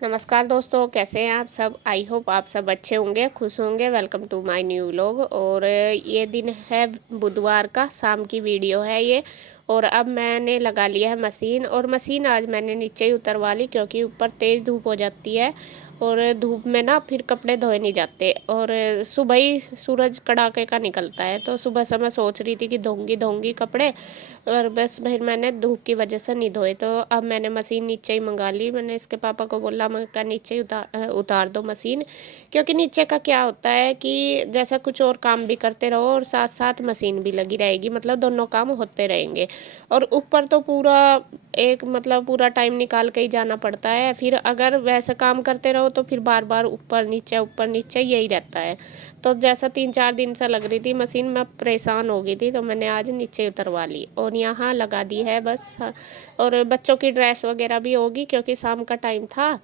नमस्कार दोस्तों, कैसे हैं आप सब। आई होप आप सब अच्छे होंगे, खुश होंगे। Welcome to my new vlog. और ये दिन है बुधवार का, शाम की वीडियो है ये। और अब मैंने लगा लिया है मशीन, और मशीन आज मैंने नीचे ही उतरवा ली क्योंकि ऊपर तेज़ धूप हो जाती है और धूप में ना फिर कपड़े धोए नहीं जाते। और सुबह ही सूरज कड़ाके का निकलता है, तो सुबह से मैं सोच रही थी कि धोऊंगी कपड़े, और बस फिर मैंने धूप की वजह से नहीं धोए। तो अब मैंने मशीन नीचे ही मंगा ली। मैंने इसके पापा को बोला, मैं कहा नीचे ही उतार दो मशीन, क्योंकि नीचे का क्या होता है कि जैसा कुछ और काम भी करते रहो और साथ साथ मशीन भी लगी रहेगी, मतलब दोनों काम होते रहेंगे। और ऊपर तो पूरा एक मतलब पूरा टाइम निकाल के ही जाना पड़ता है। फिर अगर वैसे काम करते रहो तो फिर बार बार ऊपर नीचे यही रहता है। तो जैसा 3-4 दिन से लग रही थी मशीन, मैं परेशान हो गई थी, तो मैंने आज नीचे उतरवा ली और यहाँ लगा दी है बस। और बच्चों की ड्रेस वगैरह भी होगी क्योंकि शाम का टाइम था,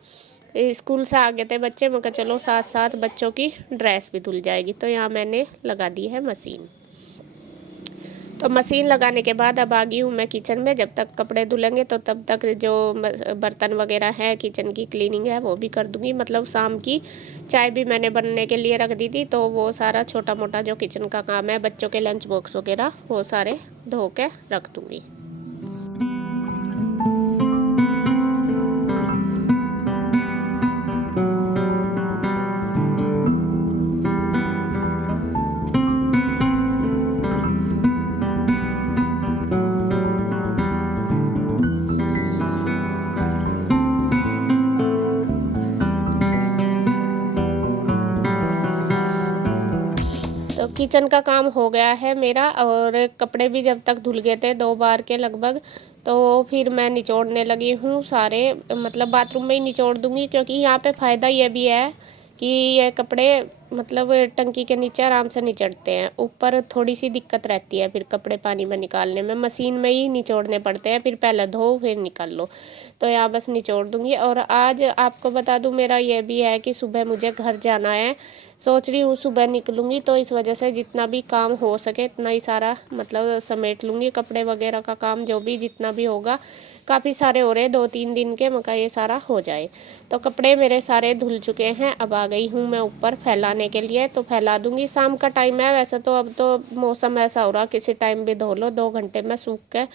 स्कूल से आ गए थे बच्चे। मैं कहा चलो साथ साथ बच्चों की ड्रेस भी धुल जाएगी, तो यहाँ मैंने लगा दी है मशीन। तो मशीन लगाने के बाद अब आ गई हूँ मैं किचन में। जब तक कपड़े धुलेंगे तो तब तक जो बर्तन वगैरह है, किचन की क्लीनिंग है, वो भी कर दूँगी। मतलब शाम की चाय भी मैंने बनने के लिए रख दी थी, तो वो सारा छोटा मोटा जो किचन का काम है, बच्चों के लंच बॉक्स वगैरह, वो सारे धो के रख दूँगी। तो किचन का काम हो गया है मेरा, और कपड़े भी जब तक धुल गए थे 2 बार के लगभग, तो फिर मैं निचोड़ने लगी हूँ सारे। मतलब बाथरूम में ही निचोड़ दूँगी, क्योंकि यहाँ पे फ़ायदा ये भी है कि ये कपड़े मतलब टंकी के नीचे आराम से निचड़ते हैं। ऊपर थोड़ी सी दिक्कत रहती है फिर कपड़े पानी में निकालने में, मशीन में ही निचोड़ने पड़ते हैं, फिर पहले धो फिर निकाल लो। तो यहाँ बस निचोड़ दूँगी। और आज आपको बता दूँ, मेरा ये भी है कि सुबह मुझे घर जाना है। सोच रही हूँ सुबह निकलूँगी, तो इस वजह से जितना भी काम हो सके इतना ही सारा मतलब समेट लूँगी। कपड़े वगैरह का काम जो भी जितना भी होगा, काफ़ी सारे हो रहे 2-3 दिन के, मका ये सारा हो जाए। तो कपड़े मेरे सारे धुल चुके हैं। अब आ गई हूँ मैं ऊपर फैलाने के लिए, तो फैला दूँगी। शाम का टाइम है वैसे तो, अब तो मौसम ऐसा हो रहा किसी टाइम भी धो लो, 2 घंटे में सूख के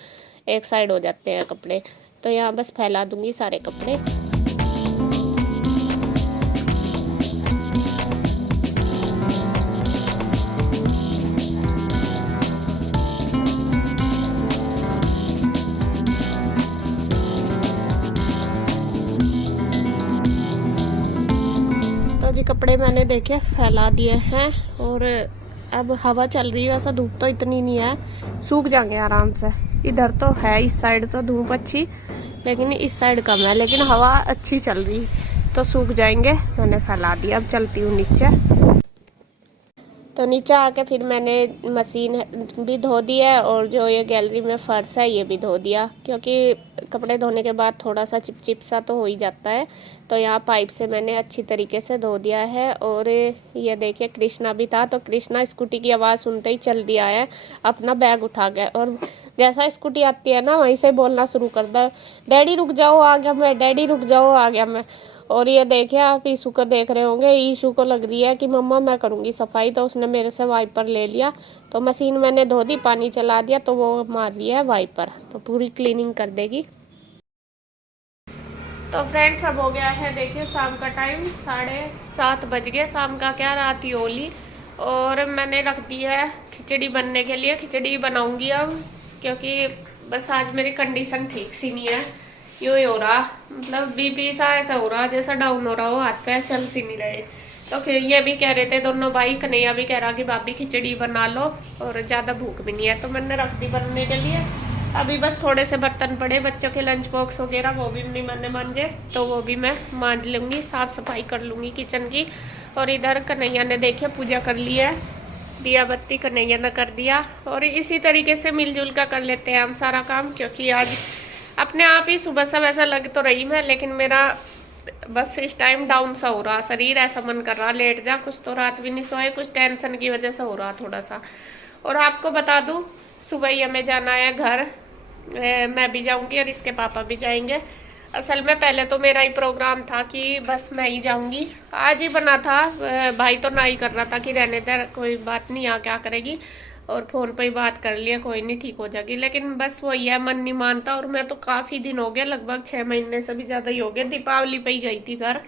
एक साइड हो जाते हैं कपड़े। तो यहाँ बस फैला दूँगी सारे कपड़े। तो जी कपड़े मैंने देखे फैला दिए हैं, और अब हवा चल रही है। वैसा धूप तो इतनी नहीं है, सूख जाएंगे आराम से। इधर तो है, इस साइड तो धूप अच्छी, लेकिन इस साइड कम है, लेकिन हवा अच्छी चल रही, तो सूख जाएंगे। मैंने फैला दिया। अब चलती हूँ नीचे। तो नीचे आके फिर मैंने मशीन भी धो दी है, और जो ये गैलरी में फ़र्श है ये भी धो दिया, क्योंकि कपड़े धोने के बाद थोड़ा सा चिपचिप सा तो हो ही जाता है। तो यहाँ पाइप से मैंने अच्छी तरीके से धो दिया है। और ये देखिए कृष्णा भी था, तो कृष्णा स्कूटी की आवाज़ सुनते ही चल दिया है, अपना बैग उठा गया, और जैसा स्कूटी आती है ना वहीं से बोलना शुरू कर दे, डैडी रुक जाओ आ गया मैं, डैडी रुक जाओ आ गया मैं। और ये देखिए आप ईशू को देख रहे होंगे, ईशू को लग रही है कि मम्मा मैं करूँगी सफाई, तो उसने मेरे से वाइपर ले लिया। तो मशीन मैंने धो दी, पानी चला दिया, तो वो मार रही है वाइपर, तो पूरी क्लीनिंग कर देगी। तो फ्रेंड्स अब हो गया है, देखिए शाम का टाइम 7:30 बज गए। शाम का क्या, रात ही होली। और मैंने रख दी है खिचड़ी बनने के लिए, खिचड़ी बनाऊंगी अब, क्योंकि बस आज मेरी कंडीशन ठीक सी नहीं है। यूँ ही हो रहा, मतलब बीपी सा ऐसा हो रहा जैसा डाउन हो रहा हो, हाथ पैर चल सी नहीं रहे। तो फिर ये भी कह रहे थे दोनों भाई, कन्हैया भी कह रहा कि भाभी खिचड़ी बना लो, और ज़्यादा भूख भी नहीं है, तो मैंने रख दी बनने के लिए। अभी बस थोड़े से बर्तन पड़े, बच्चों के लंच बॉक्स वगैरह, वो भी नहीं मैंने मांजे, तो वो भी मैं मांज लूँगी, साफ़ सफाई कर लूँगी किचन की। और इधर कन्हैया ने देखिए पूजा कर ली है, दिया बत्ती कन्हैया ने कर दिया। और इसी तरीके से मिलजुल कर कर लेते हैं हम सारा काम, क्योंकि आज अपने आप ही सुबह से वैसा लग तो रही मैं, लेकिन मेरा बस इस टाइम डाउन सा हो रहा शरीर, ऐसा मन कर रहा लेट जा, कुछ तो रात भी नहीं सोए, कुछ टेंशन की वजह से हो रहा थोड़ा सा। और आपको बता दूं, सुबह ही हमें जाना है घर, मैं भी जाऊंगी और इसके पापा भी जाएंगे। असल में पहले तो मेरा ही प्रोग्राम था कि बस मैं ही जाऊंगी, आज ही बना था। भाई तो ना ही कर रहा था कि रहने दे, कोई बात नहीं, यहाँ क्या करेगी, और फ़ोन पे ही बात कर लिया, कोई नहीं, ठीक हो जाएगी। लेकिन बस वही है, मन नहीं मानता। और मैं तो काफ़ी दिन हो गया, लगभग 6 महीने से भी ज़्यादा ही हो गया, दीपावली पे ही गई थी घर,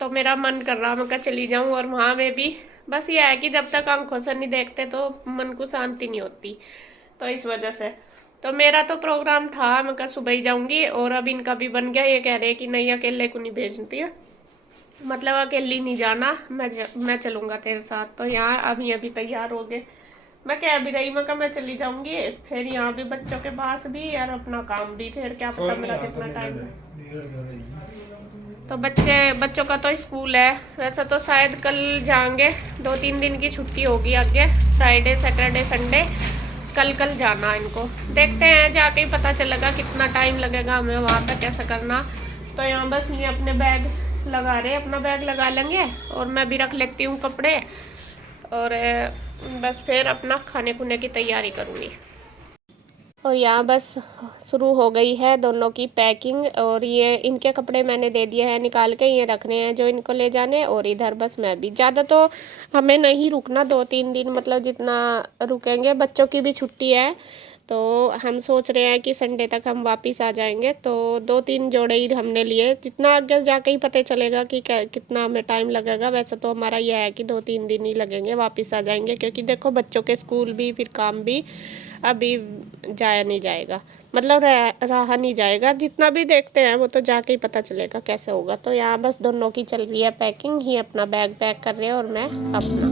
तो मेरा मन कर रहा, मैं कहा चली जाऊँ। और वहाँ में भी बस ये है कि जब तक आंखों से नहीं देखते तो मन को शांति नहीं होती, तो इस वजह से तो मेरा तो प्रोग्राम था, मैं कहा सुबह ही जाऊंगी। और अब इनका भी बन गया, ये कह रहे हैं कि नहीं अकेले को नहीं भेजती है, मतलब अकेली नहीं जाना, मैं चलूंगा तेरे साथ। तो यहाँ अभी अभी तैयार हो गए, मैं कह भी रही, मैं कहा मैं चली जाऊंगी, फिर यहाँ भी बच्चों के पास भी और अपना काम भी, फिर क्या पता मेरा कितना टाइम है। तो बच्चों का तो स्कूल है, वैसे तो शायद कल जाएंगे, 2-3 दिन की छुट्टी होगी आगे, फ्राइडे सैटरडे संडे, कल जाना इनको। देखते हैं, जाके ही पता चलेगा कितना टाइम लगेगा हमें वहाँ तक कैसे करना। तो यहाँ बस ये अपने बैग लगा रहे, अपना बैग लगा लेंगे और मैं भी रख लेती हूँ कपड़े, और बस फिर अपना खाने खुने की तैयारी करूँगी। और यहाँ बस शुरू हो गई है दोनों की पैकिंग, और ये इनके कपड़े मैंने दे दिए हैं निकाल के, ये रखने हैं जो इनको ले जाने। और इधर बस मैं भी, ज़्यादा तो हमें नहीं रुकना, 2-3 दिन, मतलब जितना रुकेंगे, बच्चों की भी छुट्टी है, तो हम सोच रहे हैं कि संडे तक हम वापस आ जाएंगे। तो 2-3 जोड़े ही हमने लिए, जितना आगे जाके ही पता चलेगा कि कितना हमें टाइम लगेगा। वैसे तो हमारा यह है कि 2-3 दिन ही लगेंगे, वापस आ जाएंगे, क्योंकि देखो बच्चों के स्कूल भी फिर काम भी अभी जाया नहीं जाएगा, मतलब रहा नहीं जाएगा। जितना भी देखते हैं वो तो जाके ही पता चलेगा कैसे होगा। तो यहाँ बस दोनों की चल रही है पैकिंग, ही अपना बैग पैक कर रहे हैं और मैं अपना।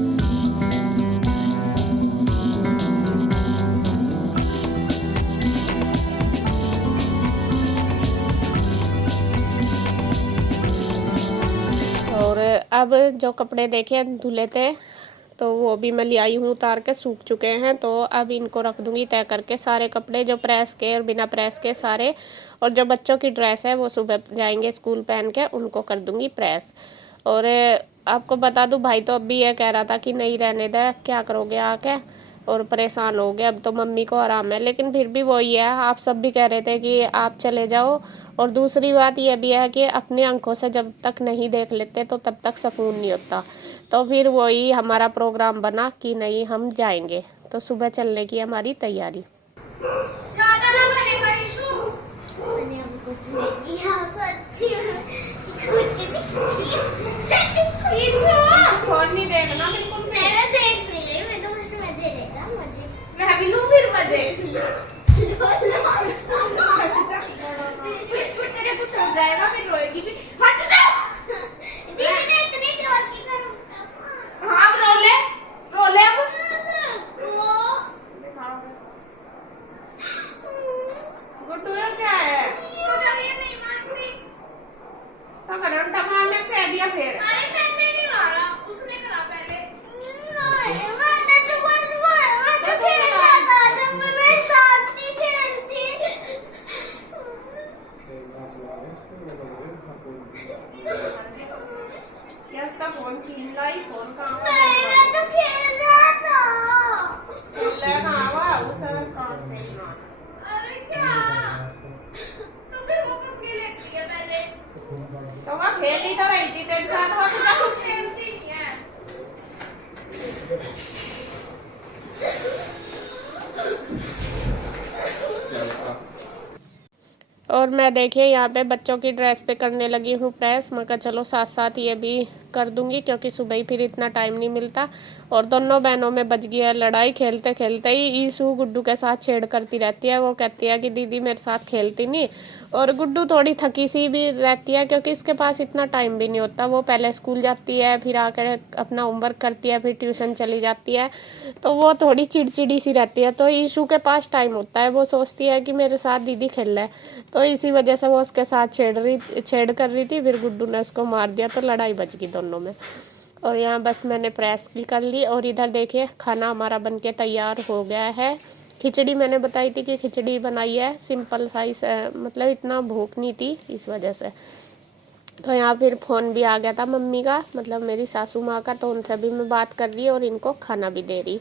और अब जो कपड़े देखे धुले थे, तो वो भी मैं ले आई हूँ, उतार के सूख चुके हैं। तो अब इनको रख दूँगी तय करके, सारे कपड़े जो प्रेस के और बिना प्रेस के सारे। और जो बच्चों की ड्रेस है वो सुबह जाएंगे स्कूल पहन के, उनको कर दूँगी प्रेस। और आपको बता दूँ, भाई तो अब भी ये कह रहा था कि नहीं रहने दे, क्या करोगे आके, और परेशान हो गए, अब तो मम्मी को आराम है। लेकिन फिर भी वही है, आप सब भी कह रहे थे कि आप चले जाओ। और दूसरी बात यह भी है कि अपनी आंखों से जब तक नहीं देख लेते तो तब तक सुकून नहीं होता। तो फिर वही हमारा प्रोग्राम बना कि नहीं हम जाएंगे, तो सुबह चलने की हमारी तैयारी। फोन नहीं देखना बिल्कुल, मैंने देख ली, मैं तो मुझसे मजे ले रहा, मुझे मैं भी लूं फिर मजे। तेरे कुछ हो जाएगा, फिर रोएगी, फिर हट जा। दीदी ने इतनी जोर की करूं, हाँ रोले रोले अब गुड्डू ये क्या है, ये नहीं मानती, तो करंटा मारने कह दिया फिर। अरे मैंने नहीं मारा, उसने करा पहले। नहीं मैंने तो बस मारा, मैं तो खेल रहा था, जब मैं मेरे साथ नहीं खेलती। या उसका फोन छीन लाई, फोन कहाँ है? मैं तो खेल रहा था। लेना आवा उसे काट देना। अरे क्या? तो फिर वो कब खेलेगी पहले? तो वह खेली तो रही थी तेरे साथ, वो तो कुछ खेलती नहीं है। और मैं देखिए यहाँ पे बच्चों की ड्रेस पे करने लगी हूँ प्रेस। मैं कहा चलो साथ साथ ये भी कर दूंगी, क्योंकि सुबह ही फिर इतना टाइम नहीं मिलता। और दोनों बहनों में बच गई है लड़ाई, खेलते खेलते ही ईशू गुड्डू के साथ छेड़ करती रहती है। वो कहती है कि दीदी मेरे साथ खेलती नहीं, और गुड्डू थोड़ी थकी सी भी रहती है, क्योंकि इसके पास इतना टाइम भी नहीं होता। वो पहले स्कूल जाती है, फिर आकर अपना होमवर्क करती है, फिर ट्यूशन चली जाती है, तो वो थोड़ी चिड़चिड़ी सी रहती है। तो ईशू के पास टाइम होता है, वो सोचती है कि मेरे साथ दीदी खेल रहा है, तो इसी वजह से वो उसके साथ छेड़ कर रही थी। फिर गुड्डू ने उसको मार दिया, तो लड़ाई बच गई दोनों में। और यहाँ बस मैंने प्रेस भी कर ली। और इधर देखिए खाना हमारा बनके तैयार हो गया है। खिचड़ी मैंने बताई थी कि खिचड़ी बनाई है, सिंपल साइज, मतलब इतना भूख नहीं थी इस वजह से। तो यहाँ फिर फ़ोन भी आ गया था मम्मी का, मतलब मेरी सासू माँ का, तो उनसे भी मैं बात कर रही और इनको खाना भी दे रही।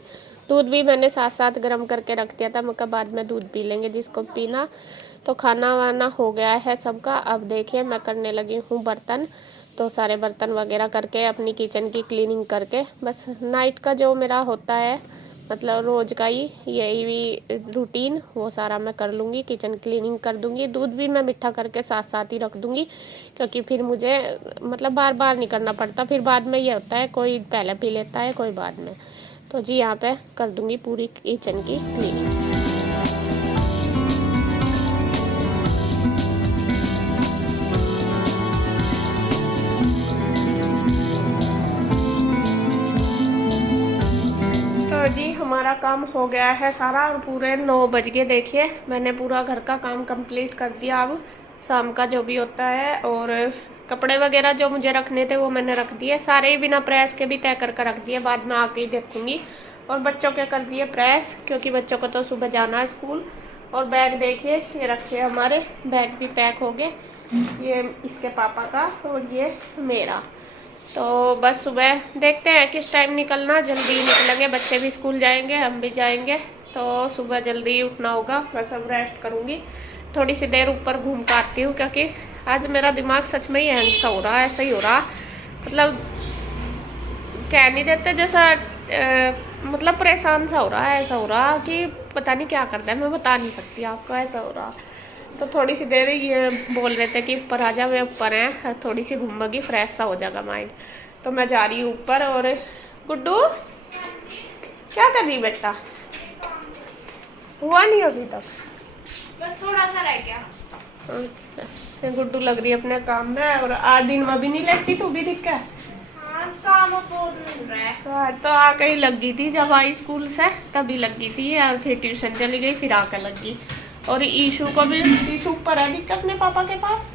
दूध भी मैंने साथ साथ गर्म करके रख दिया था, मैं कहा बाद में दूध पी लेंगे जिसको पीना। तो खाना वाना हो गया है सबका। अब देखिए मैं करने लगी हूँ बर्तन। तो सारे बर्तन वगैरह करके अपनी किचन की क्लीनिंग करके, बस नाइट का जो मेरा होता है मतलब रोज़ का ही यही भी रूटीन, वो सारा मैं कर लूँगी। किचन क्लीनिंग कर दूँगी, दूध भी मैं मिठा करके साथ साथ ही रख दूँगी, क्योंकि फिर मुझे मतलब बार बार नहीं करना पड़ता। फिर बाद में ये होता है कोई पहले पी लेता है कोई बाद में। तो जी यहाँ पे कर दूँगी पूरी किचन की क्लीनिंग। तो जी हमारा काम हो गया है सारा और पूरे 9 बज गए। देखिए मैंने पूरा घर का काम कंप्लीट कर दिया। अब शाम का जो भी होता है, और कपड़े वगैरह जो मुझे रखने थे वो मैंने रख दिए सारे ही, बिना प्रेस के भी तय करके रख दिए, बाद में आके ही देखूंगी। और बच्चों के कर दिए प्रेस, क्योंकि बच्चों को तो सुबह जाना है स्कूल। और बैग देखिए ये रखे हमारे, बैग भी पैक हो गए, ये इसके पापा का और ये मेरा। तो बस सुबह देखते हैं किस टाइम निकलना, जल्दी निकलेंगे, बच्चे भी स्कूल जाएंगे हम भी जाएंगे, तो सुबह जल्दी उठना होगा। बस अब रेस्ट करूँगी, थोड़ी सी देर ऊपर घूम कर आती हूँ, क्योंकि आज मेरा दिमाग सच में ही हैंग सा हो रहा है, ऐसा ही हो रहा, मतलब कह नहीं देते जैसा मतलब परेशान सा हो रहा है, ऐसा हो रहा कि पता नहीं क्या करता है, मैं बता नहीं सकती आपको, ऐसा हो रहा। तो थोड़ी सी देर ये बोल रहे थे कि ऊपर आ जा, मैं ऊपर है, थोड़ी सी घूमेगी फ्रेश सा हो जाएगा माइंड। तो मैं जा रही हूँ ऊपर। और गुड्डू क्या कर रही बेटा? हुआ नहीं अभी तक, बस थोड़ा सा रह गया। अच्छा गुड्डू लग रही है अपने काम में। और आज दिन में भी नहीं लेती तू भी दिक्कत है? हाँ काम बहुत मिल रहा है। तो आके ही लग गई थी, जब आई स्कूल से तभी लग गई थी, और फिर ट्यूशन चली गई, फिर आकर लग गई। और ईशू को भी, ईशू पर है दिक्कत अपने पापा के पास,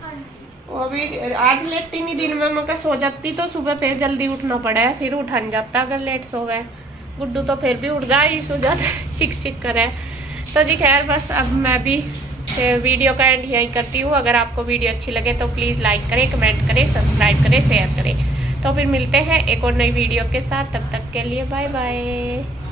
वो अभी आज लेटी नहीं, दिन में मैं सो जाती तो सुबह फिर जल्दी उठना पड़ा है, फिर उठन जाता अगर लेट सो गए। गुड्डू तो फिर भी उठ जाए, ईशू जाता चिक चिक करे। तो जी खैर बस अब मैं भी वीडियो का एंड यही करती हूँ। अगर आपको वीडियो अच्छी लगे तो प्लीज़ लाइक करें, कमेंट करें, सब्सक्राइब करें, शेयर करें। तो फिर मिलते हैं एक और नई वीडियो के साथ, तब तक के लिए बाय बाय।